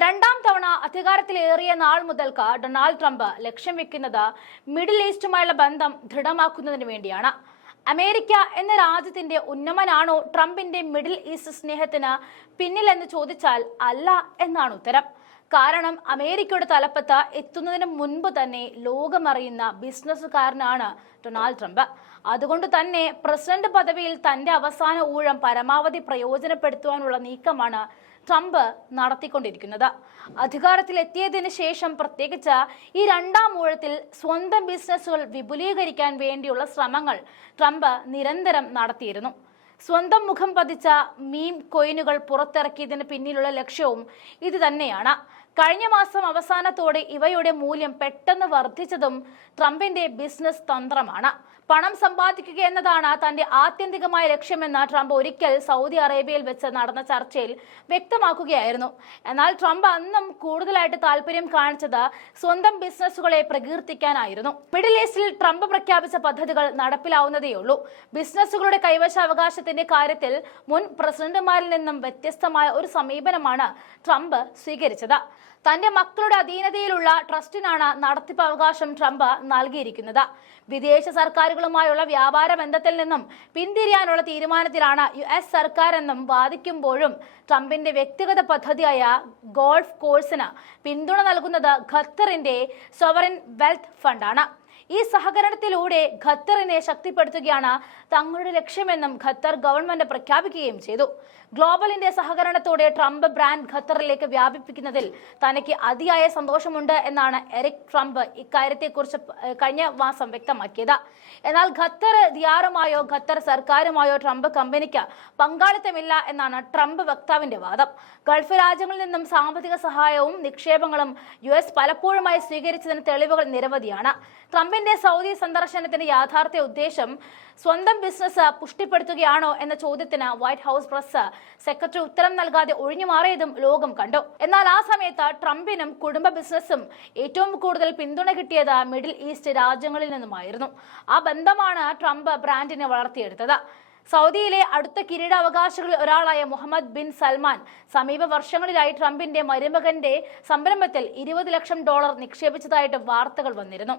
രണ്ടാം തവണ അധികാരത്തിലേറിയ നാൾ മുതൽക്ക് ഡൊണാൾഡ് ട്രംപ് ലക്ഷ്യം വെക്കുന്നത് മിഡിൽ ഈസ്റ്റുമായുള്ള ബന്ധം ദൃഢമാക്കുന്നതിന് വേണ്ടിയാണ്. അമേരിക്ക എന്ന രാജ്യത്തിന്റെ ഉന്നമനാണോ ട്രംപിന്റെ മിഡിൽ ഈസ്റ്റ് സ്നേഹത്തിന് പിന്നിലെന്ന് ചോദിച്ചാൽ അല്ല എന്നാണ് ഉത്തരം. കാരണം അമേരിക്കയുടെ തലപ്പത്ത് എത്തുന്നതിന് മുൻപ് തന്നെ ലോകമറിയുന്ന ബിസിനസ്സുകാരനാണ് ഡൊണാൾഡ് ട്രംപ്. അതുകൊണ്ട് തന്നെ പ്രസിഡന്റ് പദവിയിൽ തന്റെ അവസാന ഊഴം പരമാവധി പ്രയോജനപ്പെടുത്തുവാനുള്ള നീക്കമാണ് ട്രംപ് നടത്തിക്കൊണ്ടിരിക്കുന്നത്. അധികാരത്തിൽ എത്തിയതിനു ശേഷം പ്രത്യേകിച്ച് ഈ രണ്ടാം ഊഴത്തിൽ സ്വന്തം ബിസിനസ്സുകൾ വിപുലീകരിക്കാൻ വേണ്ടിയുള്ള ശ്രമങ്ങൾ ട്രംപ് നിരന്തരം നടത്തിയിരുന്നു. സ്വന്തം മുഖം പതിച്ച മീം കോയിനുകൾ പുറത്തിറക്കിയതിന് പിന്നിലുള്ള ലക്ഷ്യവും ഇത് തന്നെയാണ് കഴിഞ്ഞ മാസം അവസാനത്തോടെ ഇവയുടെ മൂല്യം പെട്ടെന്ന് വർദ്ധിച്ചതും ട്രംപിന്റെ ബിസിനസ് തന്ത്രമാണ്. പണം സമ്പാദിക്കുക എന്നതാണ് തന്റെ ആത്യന്തികമായ ലക്ഷ്യമെന്ന് ട്രംപ് ഒരിക്കൽ സൗദി അറേബ്യയിൽ വെച്ച് നടന്ന ചർച്ചയിൽ വ്യക്തമാക്കുകയായിരുന്നു. എന്നാൽ ട്രംപ് അന്നും കൂടുതലായിട്ട് താല്പര്യം കാണിച്ചത് സ്വന്തം ബിസിനസ്സുകളെ പ്രകീർത്തിക്കാനായിരുന്നു. മിഡിൽ ഈസ്റ്റിൽ ട്രംപ് പ്രഖ്യാപിച്ച പദ്ധതികൾ നടപ്പിലാവുന്നതേയുള്ളൂ. ബിസിനസ്സുകളുടെ കൈവശാവകാശത്തിന്റെ കാര്യത്തിൽ മുൻ പ്രസിഡന്റുമാരിൽ നിന്നും വ്യത്യസ്തമായ ഒരു സമീപനമാണ് ട്രംപ് സ്വീകരിച്ചത്. തന്റെ മക്കളുടെ അധീനതയിലുള്ള ട്രസ്റ്റിനാണ് നടത്തിപ്പ് അവകാശം ട്രംപ് നൽകിയിരിക്കുന്നത്. വിദേശ സർക്കാരുകളുമായുള്ള വ്യാപാര ബന്ധത്തിൽ നിന്നും പിന്തിരിയാനുള്ള തീരുമാനത്തിലാണ് യു എസ് സർക്കാർ എന്നും വാദിക്കുമ്പോഴും ട്രംപിന്റെ വ്യക്തിഗത പദ്ധതിയായ ഗോൾഫ് കോഴ്സിന് പിന്തുണ നൽകുന്നത് ഖത്തറിന്റെ സോവറിൻ വെൽത്ത് ഫണ്ടാണ്. ഈ സഹകരണത്തിലൂടെ ഖത്തറിനെ ശക്തിപ്പെടുത്തുകയാണ് തങ്ങളുടെ ലക്ഷ്യമെന്നും ഖത്തർ ഗവൺമെന്റ് പ്രഖ്യാപിക്കുകയും ചെയ്തു. ഗ്ലോബലിന്റെ സഹകരണത്തോടെ ട്രംപ് ബ്രാൻഡ് ഖത്തറിലേക്ക് വ്യാപിപ്പിക്കുന്നതിൽ തനിക്ക് അതിയായ സന്തോഷമുണ്ട് എന്നാണ് എറിക് ട്രംപ് ഇക്കാര്യത്തെക്കുറിച്ച് കഴിഞ്ഞ മാസം വ്യക്തമാക്കിയത്. എന്നാൽ ഖത്തർ ദിയാറുമായോ ഖത്തർ സർക്കാരുമായോ ട്രംപ് കമ്പനിക്ക് പങ്കാളിത്തമില്ല എന്നാണ് ട്രംപ് വക്താവിന്റെ വാദം. ഗൾഫ് രാജ്യങ്ങളിൽ നിന്നും സാമ്പത്തിക സഹായവും നിക്ഷേപങ്ങളും യു എസ് പലപ്പോഴുമായി സ്വീകരിച്ചതിന് തെളിവുകൾ നിരവധിയാണ്. ട്രംപിന്റെ സൗദി സന്ദർശനത്തിന്റെ യാഥാർത്ഥ്യ ഉദ്ദേശം സ്വന്തം ബിസിനസ് പുഷ്ടിപ്പെടുത്തുകയാണോ എന്ന ചോദ്യത്തിന് വൈറ്റ് ഹൗസ് പ്രസ് സെക്രട്ടറി ഉത്തരം നൽകാതെ ഒഴിഞ്ഞു മാറിയതും ലോകം കണ്ടു. എന്നാൽ ആ സമയത്ത് ട്രംപിനും കുടുംബ ബിസിനസ്സും ഏറ്റവും കൂടുതൽ പിന്തുണ കിട്ടിയത് മിഡിൽ ഈസ്റ്റ് രാജ്യങ്ങളിൽ നിന്നുമായിരുന്നു. ആ ബന്ധമാണ് ട്രംപ് ബ്രാൻഡിനെ വളർത്തിയെടുത്തത്. സൗദിയിലെ അടുത്ത കിരീടാവകാശികളിൽ ഒരാളായ മുഹമ്മദ് ബിൻ സൽമാൻ സമീപ വർഷങ്ങളിലായി ട്രംപിന്റെ മരുമകന്റെ സംരംഭത്തിൽ ഇരുപത് ലക്ഷം ഡോളർ നിക്ഷേപിച്ചതായിട്ട് വാർത്തകൾ വന്നിരുന്നു.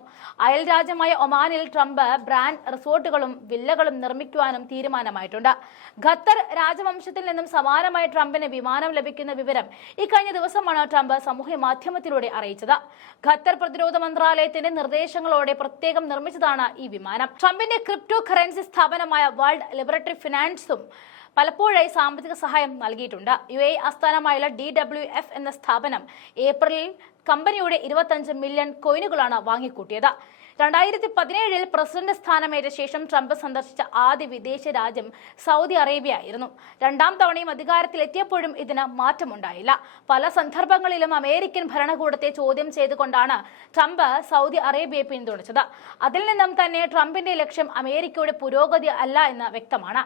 അയൽ രാജ്യമായ ഒമാനിൽ ട്രംപ് ബ്രാൻഡ് റിസോർട്ടുകളും വില്ലകളും നിർമ്മിക്കുവാനും തീരുമാനമായിട്ടുണ്ട്. ഖത്തർ രാജവംശത്തിൽ നിന്നും സമാനമായ ട്രംപിന് വിമാനം ലഭിക്കുന്ന വിവരം ഇക്കഴിഞ്ഞ ദിവസമാണ് ട്രംപ് സമൂഹ മാധ്യമത്തിലൂടെ അറിയിച്ചത്. ഖത്തർ പ്രതിരോധ മന്ത്രാലയത്തിന്റെ നിർദ്ദേശങ്ങളോടെ പ്രത്യേകം നിർമ്മിച്ചതാണ് ഈ വിമാനം. ട്രംപിന്റെ ക്രിപ്റ്റോ കറൻസി സ്ഥാപനമായ വേൾഡ് ലിബറട്ടറി ഫിനാൻസും പലപ്പോഴായി സാമ്പത്തിക സഹായം നൽകിയിട്ടുണ്ട്. യു എ ആസ്ഥാനമായുള്ള ഡി ഡബ്ല്യു എഫ് എന്ന സ്ഥാപനം ഏപ്രിലിൽ കമ്പനിയുടെ ഇരുപത്തഞ്ച് മില്യൺ കോയിനുകളാണ് വാങ്ങിക്കൂട്ടിയത്. രണ്ടായിരത്തി പതിനേഴിൽ പ്രസിഡന്റ് സ്ഥാനമേറ്റ ശേഷം ട്രംപ് സന്ദർശിച്ച ആദ്യ വിദേശ രാജ്യം സൗദി അറേബ്യ ആയിരുന്നു രണ്ടാം തവണയും അധികാരത്തിലെത്തിയപ്പോഴും ഇതിന് മാറ്റമുണ്ടായില്ല. പല സന്ദർഭങ്ങളിലും അമേരിക്കൻ ഭരണകൂടത്തെ ചോദ്യം ചെയ്തുകൊണ്ടാണ് ട്രംപ് സൗദി അറേബ്യയെ പിന്തുണച്ചത്. അതിൽ നിന്നും തന്നെ ട്രംപിന്റെ ലക്ഷ്യം അമേരിക്കയുടെ പുരോഗതി അല്ല എന്ന് വ്യക്തമാണ്.